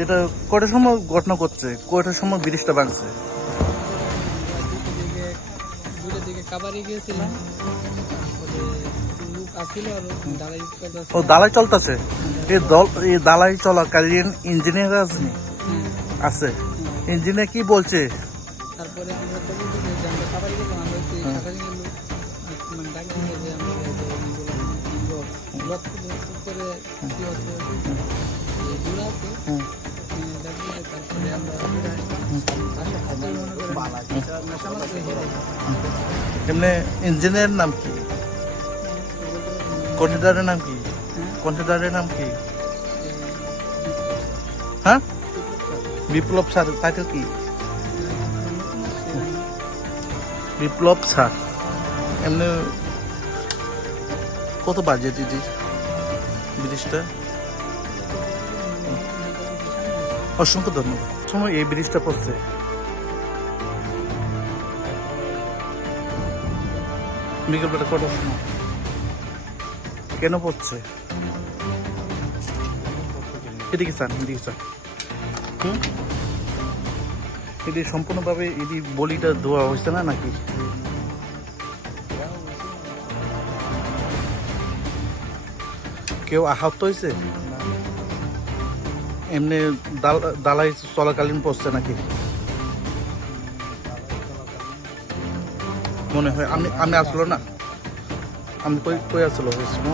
যেটা কয়টার সময় ঘটনা করছে, কয়টার সময় ব্রিজটা ভাঙছে? দুটোর দিকে কাবারে গিয়েছিলাম, লোক আসছিল আর দালাই ও দালাই চলতেছে। এই দালাই চলাকালীন ইঞ্জিনিয়ার আছে। ইঞ্জিনিয়ার কি বলছে? তারপরে আমরা খবর দিই যে আমরা কাবারে গেলাম, আমরা কাবারে গেল মানে ডাক দিয়ে যে আমরা ব্লক করে কি হচ্ছে দূর আছে ডাক দিয়ে তারপরে আমরা এমনি ইঞ্জিনিয়ারের নাম কি? কন্ট্রাক্টরের নাম কি? কন্ট্রাক্টরের নাম কি? হ্যাঁ, বিপ্লব স্যার। টাইটেল কি? বিপ্লব স্যার। এমনি কত বাজেট দিদি ব্রিজটা? অসংখ্য ধন্যবাদ। সময় এই ব্রিজটা পড়ছে বিকেলবেলা কটার সময়? কেন পড়ছে? এদিকে স্যার, এদিকে স্যার। এটি সম্পূর্ণভাবে এটি বলিটা ধোয়া হয়েছে না নাকি? কেউ আহত হয়েছে? এমনি দালাই চলাকালীন পড়ছে নাকি মনে হয়? আমি আসলো না, আমি কই আসলো হয়েছিল।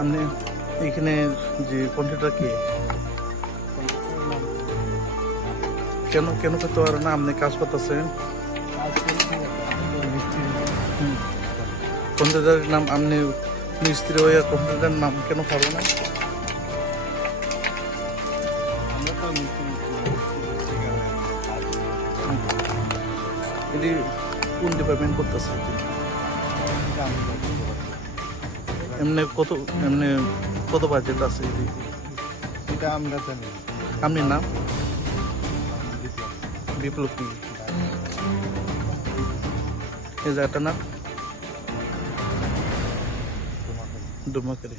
আপনি এখানে যে কন্ট্রাক্টর কে কেন করতে পারে না? আপনি কাজ করতেছেন, কন্ট্রাক্টরের নাম আপনি মিস্ত্রি হয়ে কন্ট্রাক্টরের নাম কেন পারবো না? এটি কোন ডিপার্টমেন্ট করতেছে? এমনি কত বাজেট আছে? এটা আমরা জানি। আপনি নাম? বিপ্লব কি? এই জায়গাটার নাম ডুমাকারি।